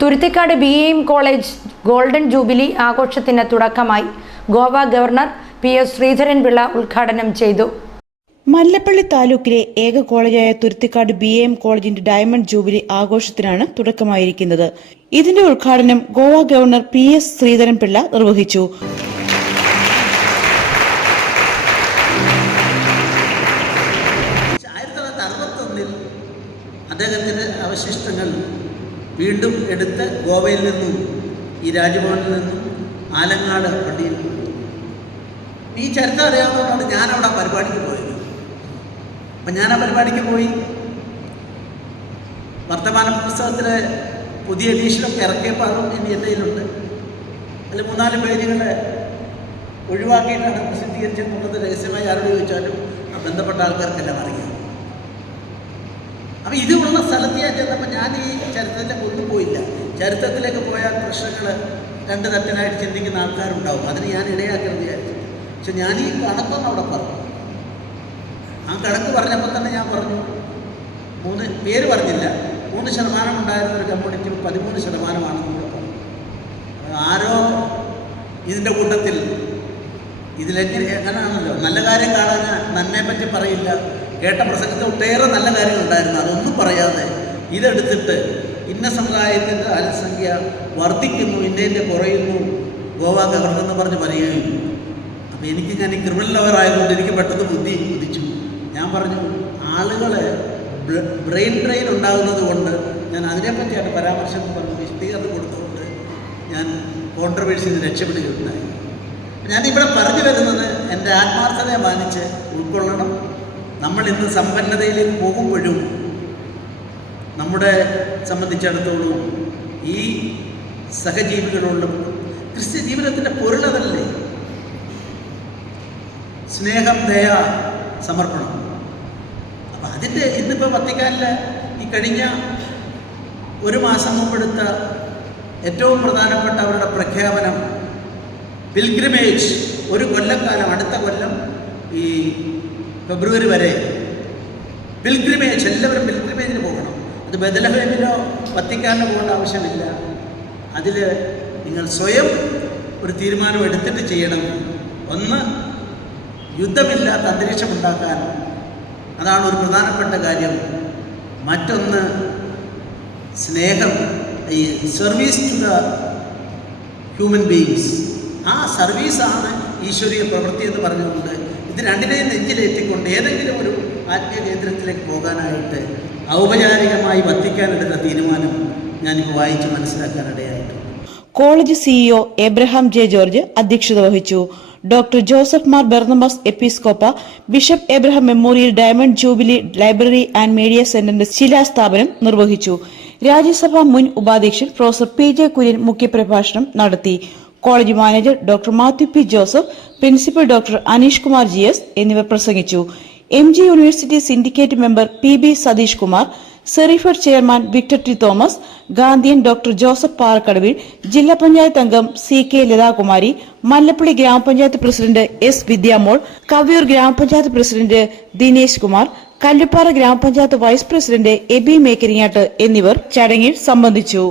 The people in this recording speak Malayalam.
Thuruthikkad BAM college golden jubilee ആഘോഷത്തിന് തുടക്കമായി. ഗോവ ഗവർണർ PS ശ്രീധരൻപിള്ള ഉദ്ഘാടനം ചെയ്തു. മല്ലപ്പള്ളി താലൂക്കിലെ ഏക കോളേജായ തുരുത്തിക്കാട് BAM കോളേജിന്റെ ഡയമണ്ട് ജൂബിലി ആഘോഷത്തിനാണ് തുടക്കമായിരിക്കുന്നത്. ഇതിന്റെ ഉദ്ഘാടനം ഗോവ ഗവർണർ PS ശ്രീധരൻപിള്ള നിർവഹിച്ചു. അദ്ദേഹത്തിന്റെ അവശിഷ്ടങ്ങൾ വീണ്ടും എടുത്ത് ഗോവയിൽ നിന്നും ഈ രാജ്ഭവനിൽ നിന്നും ആലങ്ങാട് പള്ളിയിൽ ഈ ചരിത്രം അറിയാവുന്നതുകൊണ്ടാണ് ഞാനവിടെ പരിപാടിക്ക് പോയത്. അപ്പം ഞാൻ ആ പരിപാടിക്ക് പോയി. വർത്തമാന പുസ്തകത്തിലെ പുതിയ എഡീഷനൊക്കെ ഇറക്കിയപ്പോൾ എൻ്റെ കയ്യിലുണ്ട്. അതിൽ 3-4 പേജുകൾ ഒഴിവാക്കിയിട്ടാണ് പ്രസിദ്ധീകരിച്ചെന്നുള്ളത് രഹസ്യമായി ആരോട് ചോദിച്ചാലും ആ ബന്ധപ്പെട്ട ആൾക്കാർക്കെല്ലാം അറിയാം. അപ്പം ഇതുള്ള സ്ഥലത്ത് ഞാൻ ചെന്നപ്പോൾ ഞാൻ ഈ ചരിത്രത്തിലേക്ക് ഒന്നും പോയില്ല. ചരിത്രത്തിലേക്ക് പോയാൽ പ്രശ്നങ്ങൾ 2 തട്ടിനായിട്ട് ചിന്തിക്കുന്ന ആൾക്കാരുണ്ടാവും. അതിന് ഞാൻ ഇടയാക്കരുത് വിചാരിച്ചു. പക്ഷെ ഞാൻ ഈ കണക്കൊന്നും അവിടെ പറഞ്ഞു. ആ കണക്ക് പറഞ്ഞപ്പോൾ തന്നെ ഞാൻ പറഞ്ഞു, 3 പേര് പറഞ്ഞില്ല, 3% ഉണ്ടായിരുന്ന ഒരു കമ്മ്യൂണിറ്റി 13%ആണെന്ന് കൂടെ പറഞ്ഞു. ആരോ ഇതിൻ്റെ കൂട്ടത്തിൽ എങ്ങനെയാണല്ലോ നല്ല കാര്യം കാണാൻ നന്മയെപ്പറ്റി പറയില്ല. കേട്ട പ്രസംഗത്തിൽ ഒട്ടേറെ നല്ല കാര്യങ്ങളുണ്ടായിരുന്നു, അതൊന്നും പറയാതെ ഇതെടുത്തിട്ട് ഇന്ന സമുദായത്തിൻ്റെ ജനസംഖ്യ വർദ്ധിക്കുന്നു, ഇന്നതിൻ്റെ കുറയുന്നു, ഗോവ ഗവർണർ എന്ന് പറഞ്ഞ് പറയുകയും. അപ്പോൾ ഞാൻ ഈ ക്രിമിനൽ ലോയർ ആയതുകൊണ്ട് എനിക്ക് പെട്ടെന്ന് ബുദ്ധി ഉദിച്ചു. ഞാൻ പറഞ്ഞു, ആളുകളെ ബ്രെയിൻ ഡ്രെയിൻ ഉണ്ടാകുന്നത് കൊണ്ട് ഞാൻ അതിനെപ്പറ്റിയാണ് പരാമർശം പറഞ്ഞ് വിശദീകരണം കൊടുത്തുകൊണ്ട് ഞാൻ കോൺട്രവേഴ്സിയിൽ നിന്ന് രക്ഷപ്പെടുകയുണ്ടായി. ഞാനിവിടെ പറഞ്ഞു വരുന്നത് എൻ്റെ ആത്മാർത്ഥതയെ മാനിച്ച് ഉൾക്കൊള്ളണം. നമ്മൾ ഇന്ന് സമ്പന്നതയിലേക്ക് പോകുമ്പോഴും നമ്മുടെ സംബന്ധിച്ചിടത്തോളം ഈ സഹജീവികളോടും ക്രിസ്ത്യ ജീവിതത്തിൻ്റെ പൊരുളതല്ലേ സ്നേഹം, ദയ, സമർപ്പണം. അപ്പം അതിൻ്റെ ഇന്നിപ്പോൾ വത്തിക്കാനിൽ ഈ കഴിഞ്ഞ 1 മാസം മുമ്പെടുത്ത ഏറ്റവും പ്രധാനപ്പെട്ട അവരുടെ പ്രഖ്യാപനം പിൽഗ്രിമേജ്, 1 കൊല്ലക്കാലം, അടുത്ത കൊല്ലം ഈ ഫെബ്രുവരി വരെ പിൽഗ്രിമേജ്, എല്ലാവരും പിൽഗ്രിമേജിന് പോകണം. അത് ബെത്ലഹേമിലോ വത്തിക്കാനിലോ പോകേണ്ട ആവശ്യമില്ല. അതിൽ നിങ്ങൾ സ്വയം ഒരു തീരുമാനം എടുത്തിട്ട് ചെയ്യണം. ഒന്ന്, യുദ്ധമില്ലാത്ത അന്തരീക്ഷമുണ്ടാക്കാൻ, അതാണ് ഒരു പ്രധാനപ്പെട്ട കാര്യം. മറ്റൊന്ന്, സ്നേഹം, ഈ service to the human beings. ആ സർവീസാണ് ഈശ്വരീയ പ്രവൃത്തി എന്ന് പറഞ്ഞുകൊണ്ട് ഇത് രണ്ടിനെയും നെഞ്ചിലേറ്റിക്കൊണ്ട് ഏതെങ്കിലും ഒരു ആത്മീയ കേന്ദ്രത്തിലേക്ക് പോകാനായിട്ട് ഔപചാരികമായി വത്തിക്കാനെടുത്ത തീരുമാനം ഞാനിപ്പോൾ വായിച്ച് മനസ്സിലാക്കാനിടയായിട്ടുണ്ട്. College CEO Abraham J. George അധ്യക്ഷത വഹിച്ചു. ഡോക്ടർ ജോസഫ് മാർ ബെർണബാസ് എപ്പിസ്കോപ്പ bishop Abraham memorial diamond jubilee library and media സെന്ററിന്റെ ശിലാസ്ഥാപനം നിർവഹിച്ചു. രാജ്യസഭാ മുൻ ഉപാധ്യക്ഷൻ പ്രൊഫസർ PJ കുര്യൻ മുഖ്യപ്രഭാഷണം നടത്തി. College manager doctor Mathew P. Joseph, principal doctor Aneesh Kumar GS എന്നിവർ പ്രസംഗിച്ചു. MG university syndicate member PB Satheesh Kumar, സെറിഫർ chairman Victor T. Thomas, Gandhian doctor Joseph Parakkadavil, ജില്ലാ പഞ്ചായത്ത് അംഗം CK ലതാകുമാരി, മല്ലപ്പള്ളി ഗ്രാമപഞ്ചായത്ത് പ്രസിഡന്റ് S. വിദ്യാമോൾ, കവിയൂർ ഗ്രാമപഞ്ചായത്ത് പ്രസിഡന്റ് ദിനേശ് കുമാർ, കല്ലുപ്പാറ ഗ്രാമപഞ്ചായത്ത് വൈസ് പ്രസിഡന്റ് എബി മേക്കരിങ്ങാട്ട് എന്നിവർ ചടങ്ങിൽ സംബന്ധിച്ചു.